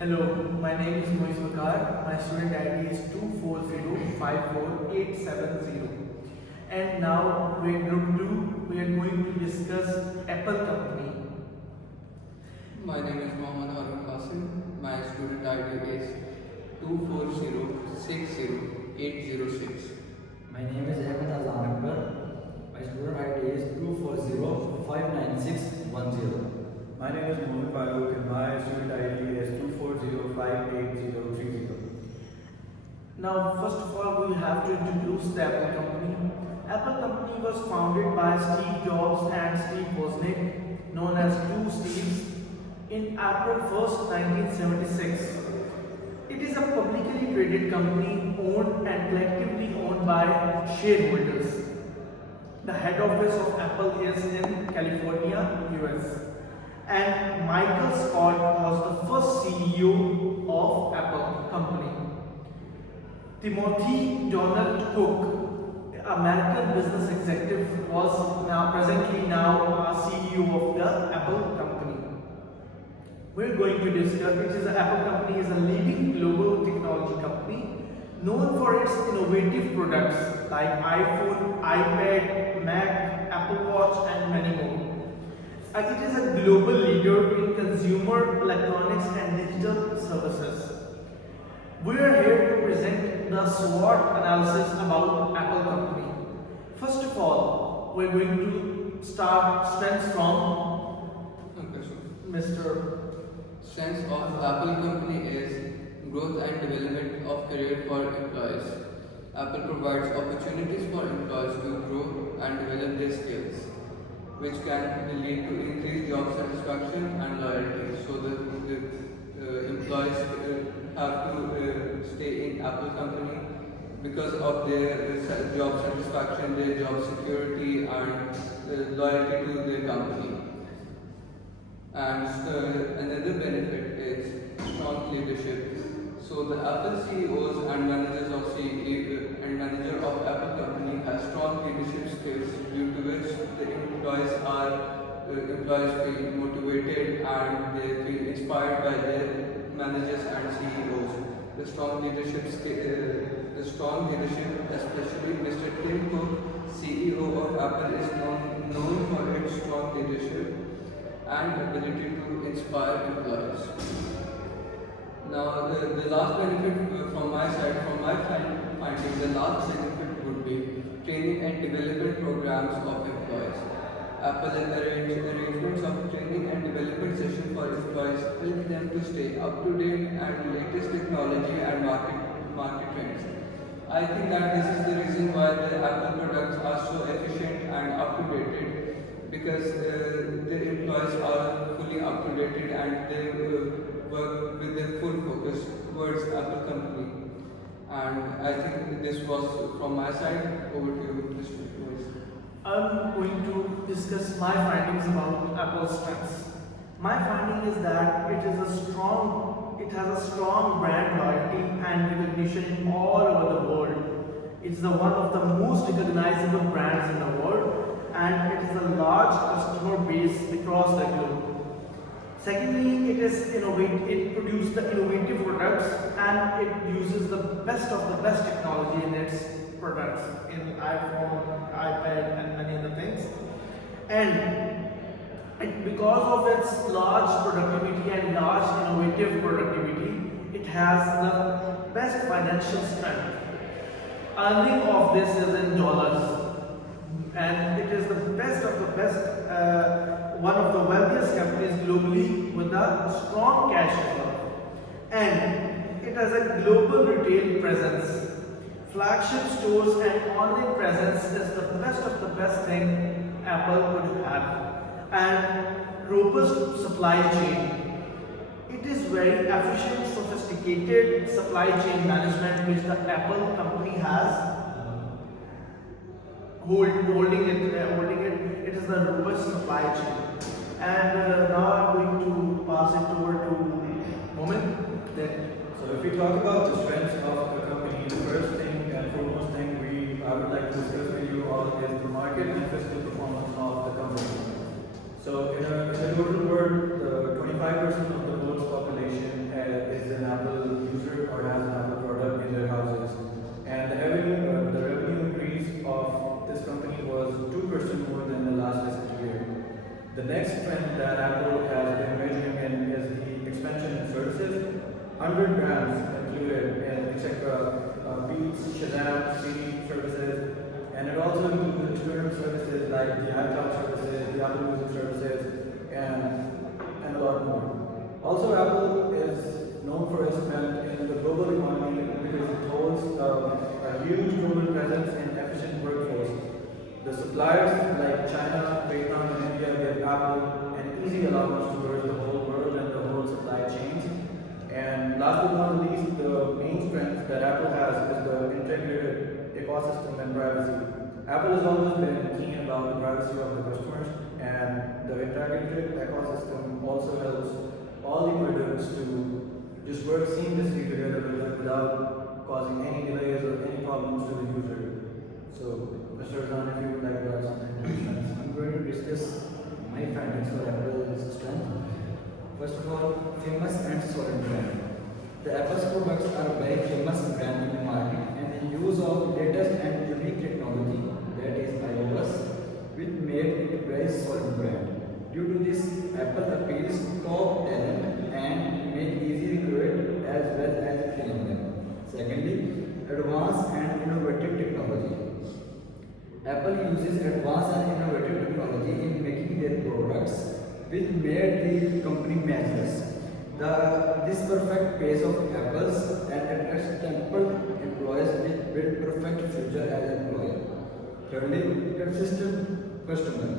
Hello, my name is Moiz Bakar. My student ID is 240548870. And now we are group 2. We are going to discuss Apple company. My name is Mohammed Harun Qasim. My student ID is 240608006. My name is Ahmed Azam Akbar. My student ID is 240599610. My name is Mohammed Farooq and my student ID is 240588030. Now, first of all, we have to introduce the Apple company. Apple company was founded by Steve Jobs and Steve Wozniak, known as two Steves, in April 1st, 1976. It is a publicly traded company owned and collectively owned by shareholders. The head office of Apple is in California, US. And Michael Scott was the first CEO of Apple company. Timothy Donald Cook, American business executive, was presently a CEO of the Apple company. We're going to discuss Apple company is a leading global technology company known for its innovative products like iPhone, iPad, Mac, Apple Watch, and many more. It is a global leader in consumer electronics and digital services. We are here to present the SWOT analysis about Apple company. First of all, we're going to start strengths from Okay, so Mr. strengths of Apple company is growth and development of career for employees. Apple provides opportunities for employees to grow and develop their skills, which can lead to increased job satisfaction and loyalty. So the employees have to stay in Apple company because of their job satisfaction, their job security, and loyalty to their company. And another benefit is strong leadership. So the Apple CEOs and managers of manager of Apple company has strong leadership skills, due to which the employees feel motivated and they feel inspired by their managers and CEOs. The strong leadership, especially Mr. Tim Cook, CEO of Apple, is known for its strong leadership and ability to inspire employees. Now, the last benefit from my side, from my finding, the last benefit would be training and development programs of employees. Apple arrangements of training and development sessions for employees help them to stay up to date and latest technology and market trends. I think that this is the reason why the Apple products are so efficient and up to date, because their employees are fully up to date and they work with their full focus towards Apple company. And I think this was from my side. Over to you, Mr. Moise. I'm going to discuss my findings about Apple's strengths. My finding is that it has a strong brand loyalty and recognition all over the world. It's one of the most recognizable brands in the world, and it has a large customer base across the globe. Secondly, it produces the innovative products and it uses the best of the best technology in its products, in iPhone, iPad, and many other things. And because of its large productivity and large innovative productivity, it has the best financial strength. Earning of this is in dollars, and it is the best of the best, one of the wealthiest companies globally with a strong cash flow. And it has a global retail presence. Flagship stores and online presence is the best of the best thing Apple could have. And robust supply chain. It is very efficient, sophisticated supply chain management which the Apple company has holding it. It is the robust supply chain. And now I'm going to pass it over to Momin. So if we talk about the strengths of the company, the first thing and foremost thing I would like to discuss with you all is the market and fiscal performance of the company. So in the total world, 25% of the world's population 100 brands included in etc. Beats, Shazam, CD services, and it also includes external services like the iCloud services, the Apple Music services, and a lot more. Also, Apple is known for its strength in the global economy because it holds a huge global presence and efficient workforce. The suppliers like China, Vietnam, and India give Apple an easy allowance towards the whole world and the whole supply chains. And last but not least, the main strength that Apple has is the integrated ecosystem and privacy. Apple has always been keen about the privacy of the customers, and the integrated ecosystem also helps all the products to just work seamlessly together with them without causing any delays or any problems to the user. So, Mr. Razan, if you would like to add something to this. I'm going to discuss my findings for Apple's strength. First of all, famous and solid brand. The Apple's products are very famous brand in the market, and the use of latest and unique technology, that is iOS, which made it a very solid brand. Due to this, Apple appeals to top talent and make easy recruit as well as train them. Secondly, advanced and innovative technology. Apple uses advanced and innovative technology in making their products, which made the company matchless. This perfect pace of Apple's and attracts tempered employees which build perfect future as employee. Thirdly, consistent customer.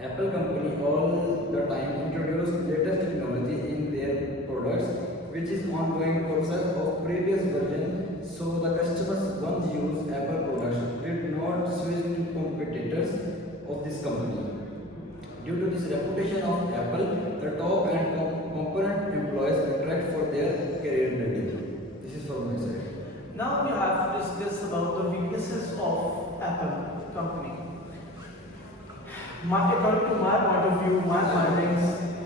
Apple company all the time introduce latest technology in their products, which is ongoing process of previous version, so the customers once use Apple products did not switch to competitors of this company. Due to this reputation of Apple, the top and component employees attract for their career building. This is from my side. Now we have to discuss about the weaknesses of Apple company. According to my point of view, my findings,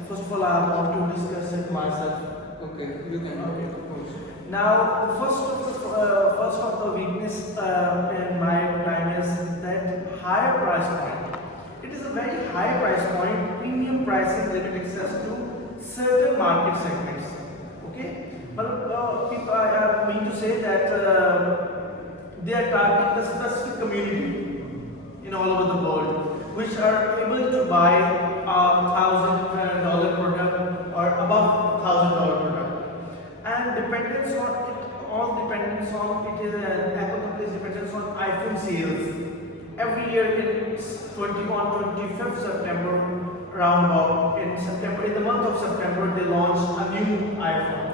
first of all I want to discuss it myself. Okay, you can. Okay. Of course. Now, the first of the weakness in my time is that higher price point. It is a very high price point, premium pricing limit access to certain market segments. Okay, but people I mean to say that they are targeting the specific community in all over the world, which are able to buy $1,000 product or above $1,000 product, and dependence on it, all dependence on it is Apple company's dependence on iPhone sales. Every year in 25th September, around about in September, in the month of September, they launched a new iPhone.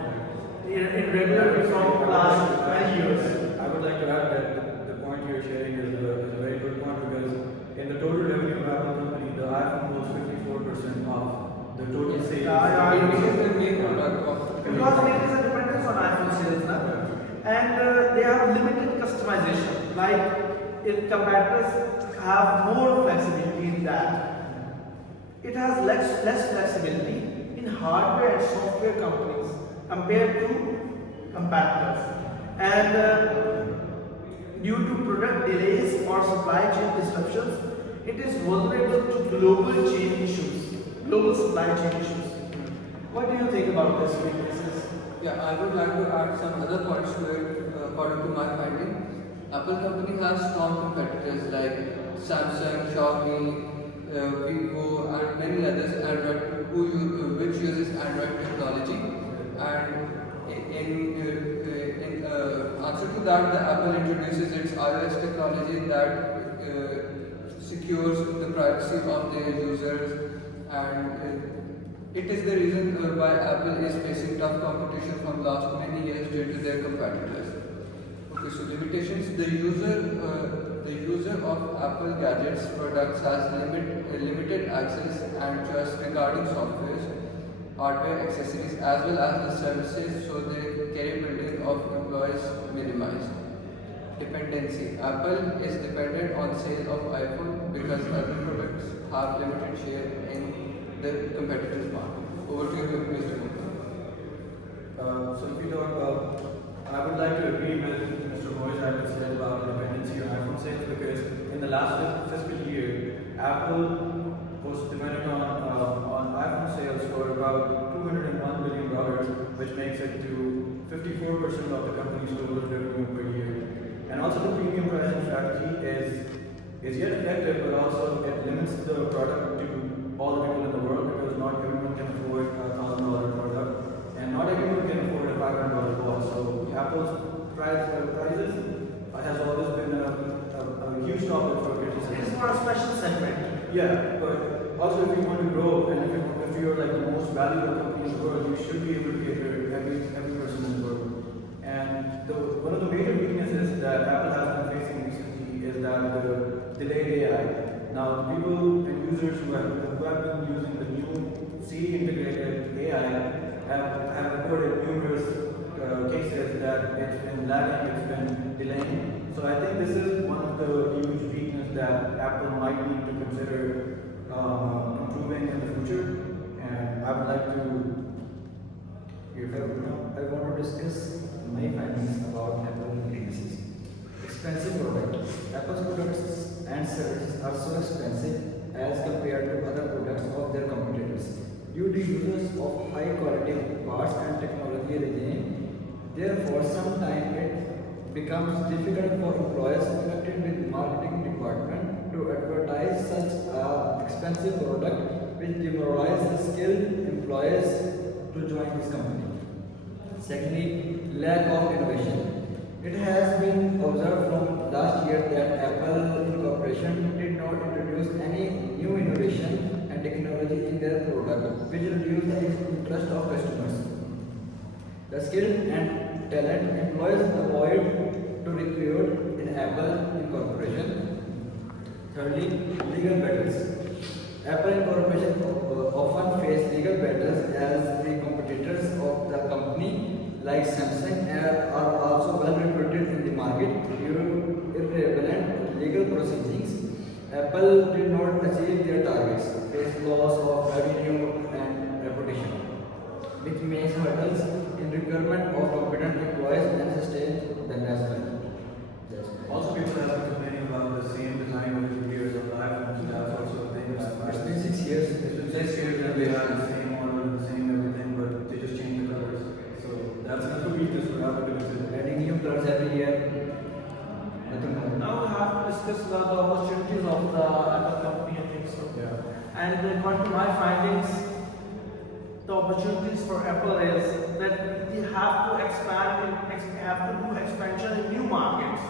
In regular from last 20 years. I would like to add that the point you're sharing is a very good point because in the total revenue of Apple company, the iPhone was 54% off the total sales. It is the main product of the Because it is a dependence on iPhone sales now. And they have limited customization. Like if competitors have more flexibility in that. It has less flexibility in hardware and software companies compared to competitors. And due to product delays or supply chain disruptions, it is vulnerable to global supply chain issues. What do you think about this weaknesses? Yeah, I would like to add some other points to it according to my finding. Apple company has strong competitors like Samsung, Xiaomi, Vivo, and many others which uses Android technology. And in answer to that, the Apple introduces its iOS technology that secures the privacy of their users, and it is the reason why Apple is facing tough competition from last many years due to their competitors. Okay, so limitations: the user of Apple gadgets products has limited access and choice regarding software, hardware, accessories, as well as the services, so the career building of employees minimized. Dependency: Apple is dependent on sale of iPhone because other products have limited share in the competitors' market. Over to you, Mr. Mukta. So if we talk about, I would like to agree with Mr. Moyes that said about the dependency on iPhone sales because in the last fiscal year, Apple was dependent on iPhone sales for about $201 billion, which makes it to 30% of the company's total revenue per year. And also the premium pricing strategy is yet effective, but also it limits the product to all the people in the world because not everyone can afford $1,000 product, and not everyone can afford a $500 watch. So Apple's prices has always been a huge topic for It is criticism. for a special segment. Yeah, but also if you want to grow and if you're like the most valuable company in the world, you should be able to cater every person in the world. And one of the major weaknesses that Apple has been facing recently is that the delayed AI. Now, the people and users who have been using the new Siri integrated AI have reported numerous cases that it's been lagging, it's been delaying. So I think this is one of the huge weaknesses that Apple might need to consider improving in the future. And I would like to hear from you. I want to discuss my findings about Apple weaknesses. Expensive product. Apple's products and services are so expensive as compared to other products of their competitors. Due to users of high quality parts and technology regime, therefore sometimes it becomes difficult for employees connected with marketing department to advertise such an expensive product which demoralizes the skilled employees to join this company. Secondly, lack of innovation. It has been observed from last year that Apple Incorporation did not introduce any new innovation and technology in their product, which reduced the interest of customers. The skilled and talent employees avoid to recruit in Apple Incorporation. Thirdly, legal battles. Apple Incorporation often face legal battles as the competitors of the company like Samsung are also well reputed in the market due to irrelevant legal proceedings. Apple did not achieve their targets, faced loss of revenue and reputation, which makes hurdles in recruitment of competent employees and sustain them as well. Yes. Also, people have been complaining about the same design of the computers of the iPhone. So that's also a thing. It's been 6 years. It's been 6 years and they have the same model and the same everything, but they just change the colors. So that's another weakness for Apple to consider. Adding new colors every year. Nothing more. Now we have to discuss the opportunities of the Apple company, I think so. Yeah. And according to my findings, the opportunities for Apple is that they have to have to do expansion in new markets,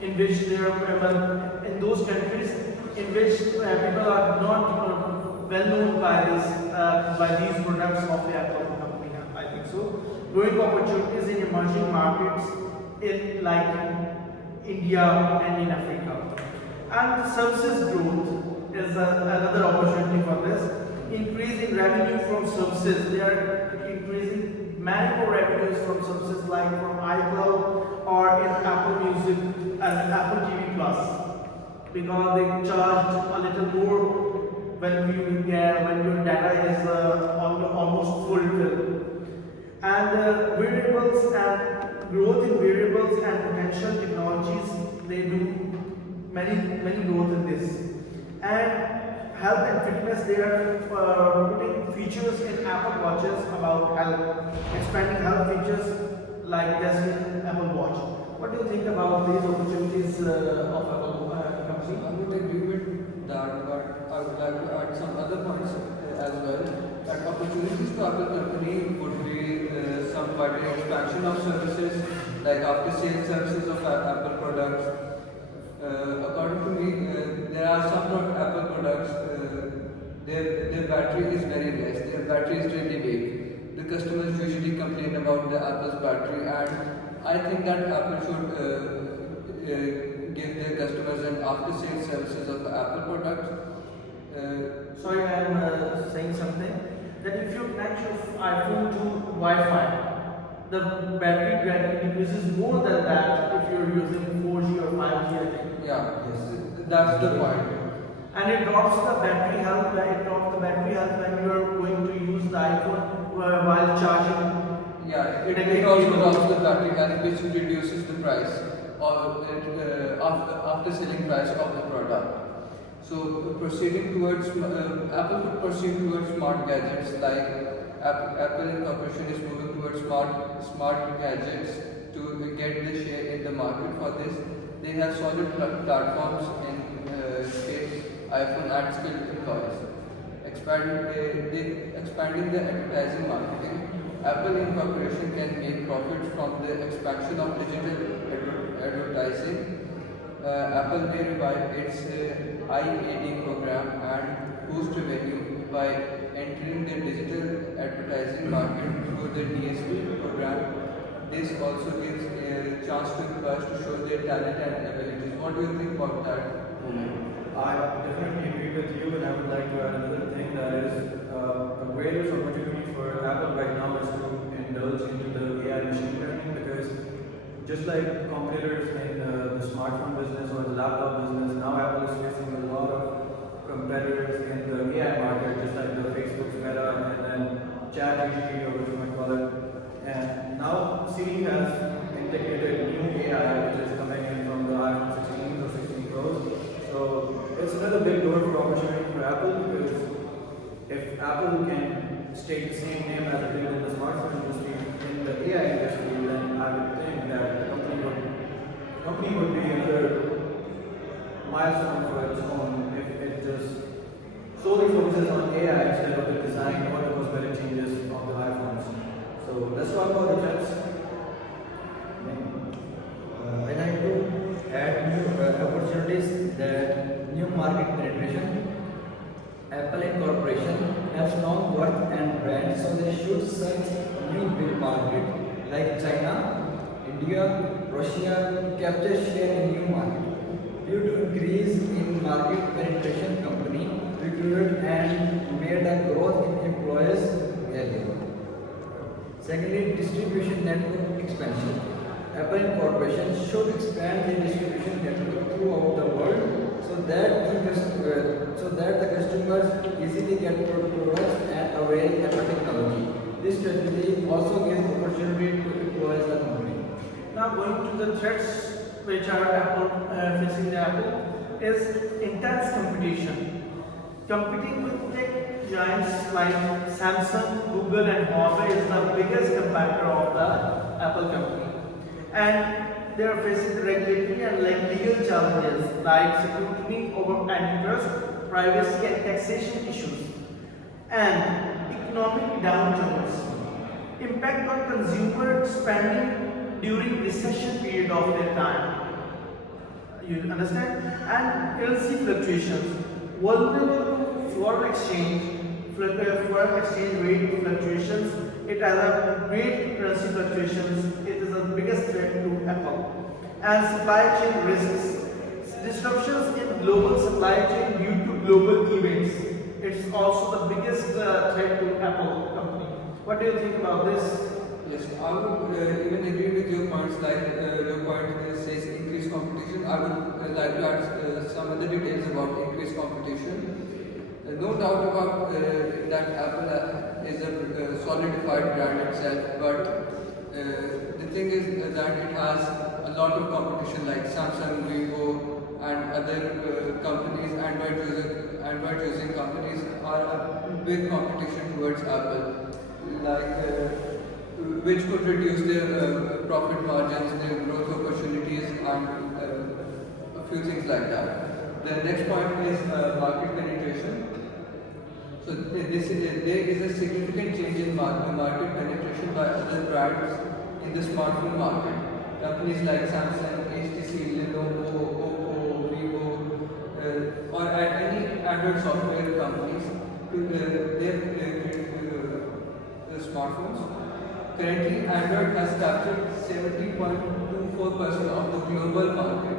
in which they are in those countries in which people are not well known by these products of the Apple company. I think so. Growing opportunities in emerging markets in like India and in Africa. And services growth is another opportunity for this. Increase in revenue from services. They are increasing many more revenues from services like from iCloud or in Apple Music and Apple TV Plus, because they charge a little more when your data is almost fulfilled. And variables and growth in variables and potential technologies, they do many growth in this. And health and fitness, they are putting features in Apple Watches about health, expanding health features like this in Apple Watch. What do you think about these opportunities of Apple company? I would agree with that, but I would like to add some other points as well. That opportunities to Apple company would be some wider expansion of services, like after-sales services of Apple products. According to me, there are some Apple products, their battery is very less, their battery is really weak. The customers usually complain about the Apple's battery, and I think that Apple should give their customers an after-sales services of the Apple products. Sorry, I am saying something. That if you connect your iPhone to Wi-Fi, the battery gradually decreases more than that if you're using 4G or 5G, I think. Yeah, that's the point. And it drops the battery health. When you are going to use the iPhone while charging. Yeah, it also drops the battery health, which reduces the price or after selling price of the product. So proceeding towards Apple could proceed towards smart gadgets, like Apple Incorporation is moving towards smart gadgets to get the share in the market. For this, they have solid platforms in scale iPhone and skilled employees. Expanding the advertising marketing, Apple Incorporation can make profits from the expansion of digital advertising. Apple may revive its iAD program and boost revenue by entering the digital advertising market through the DSP program. This also gives a chance to employees to show their talent and abilities. What do you think about that movement? I definitely agree with you, and I would like to add another thing that is a greatest opportunity for Apple right now is to indulge into the AI machine learning, because just like competitors in the smartphone business or the laptop business, now Apple is facing a lot of competitors in the AI market, just like the Facebook's Meta and then ChatGPT or what you might call it. And now Siri has integrated new AI which is coming in from the iPhone 16 or 16 Pros. So it's another big door for opportunity for Apple, because if Apple can stay the same name as it did in the smartphone industry, in the AI industry, then I would think that the company would be another milestone for its own if it just solely focuses on AI instead of the design or the cosmetic changes of the iPhones. So let's talk about the threats. I like to add new opportunities, that new market penetration. Apple Incorporation has strong worth and brand, so they should search new big market like China, India, Russia to capture share in new market. Due to increase in market penetration, company recruited and made a growth in employees area. Secondly, distribution network expansion. Apple Incorporation should expand the distribution network throughout the world, so that the customers easily get products and avail Apple technology. This strategy also gives opportunity to employees the company. Now going to the threats which are facing the Apple is intense competition. Competing with tech giants like Samsung, Google and Huawei is the biggest competitor of the Apple company. And they are facing regulatory and legal challenges like scrutiny over antitrust, privacy and taxation issues, and economic downturns. Impact on consumer spending during recession period of their time. You understand? And currency fluctuations. Vulnerable to foreign exchange rate fluctuations. It has a great currency fluctuations. It is the biggest threat to Apple. And supply chain risks. Disruptions in global supply chain due to global events. It's also the biggest threat to Apple company. What do you think about this? Yes, I would even agree with your points. Like your point says increased competition. I would like to add some other details about increased competition. No doubt about that Apple is a solidified brand itself, but the thing is that it has a lot of competition like Samsung, Vivo, and other companies. Android using companies are a big competition towards Apple, which could reduce their profit margins, their growth opportunities, and a few things like that. The next point is market penetration. So there is a significant change in market penetration by other brands in the smartphone market. Companies like Samsung, HTC, Lenovo, Oppo, Vivo, or any Android software companies, they have created smartphones. Currently, Android has captured 70.24% of the global market.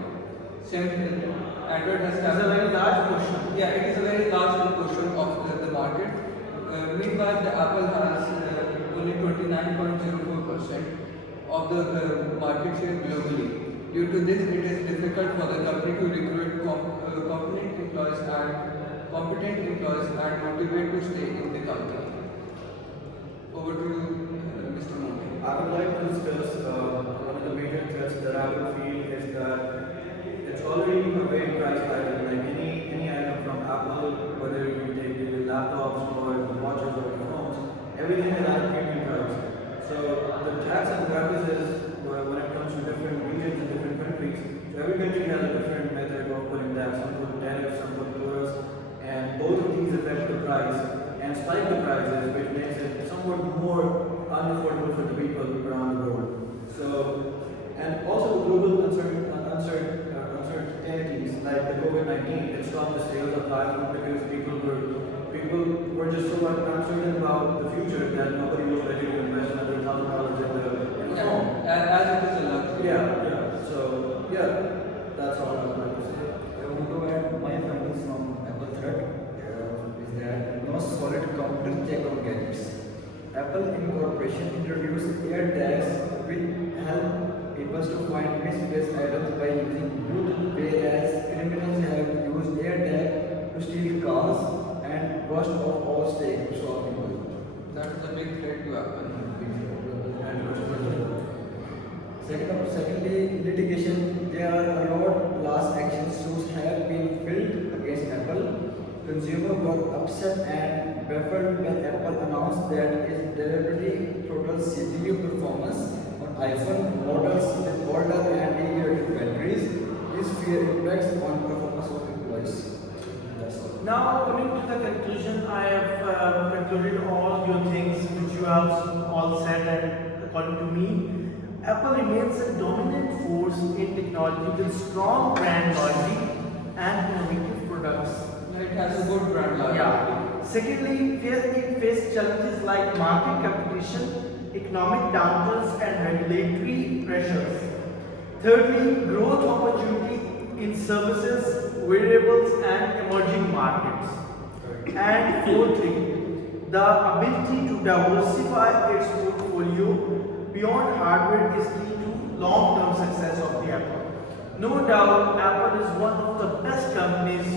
Android has It's a captured very large portion. yeah, it is a very large portion of the market. Meanwhile, the Apple has only 29.04% of the market share globally. Due to this, it is difficult for the company to recruit competent employees and motivate to stay in the company. Over to you, Mr. Mohan. I would like to discuss one of the major threats that I would feel is that it's already a very priced item. Like any item from Apple, whether you take the laptops or the watches or the phones, everything is at a premium price. So the tax and practices when it future, then nobody was ready to invest another $1,000 in the Yeah, phone. as it is a luxury. Yeah. So yeah, that's all I would like to say. I want to add my findings from Apple thread is that no solid counter check on gadgets. Apple Incorporation introduced AirTags which help people to find misplaced items by using Bluetooth, whereas criminals have used AirTag to steal cars and burst off all stake shop people. That is a big threat to Apple. Secondly, litigation. There are a lot of class action suits have been filed against Apple. Consumers were upset and baffled when Apple announced that its deliberately throttled CPU performance on iPhone models with older and deteriorated batteries. This fear impacts on performance of employees. That's all. Now, coming to the conclusion, I have concluded all your things which you have all said, and according to me, Apple remains a dominant force in technology with strong brand loyalty and innovative products. It has a good brand loyalty. Yeah. Secondly, it faces challenges like market competition, economic downturns, and regulatory pressures. Thirdly, growth opportunity in services, wearables, and emerging markets. And fourthly, the ability to diversify its portfolio beyond hardware is key to long-term success of the Apple. No doubt, Apple is one of the best companies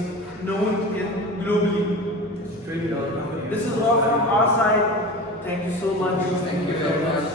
known in globally. It's $1 trillion. This is all from our side. Thank you so much. Thank you very much.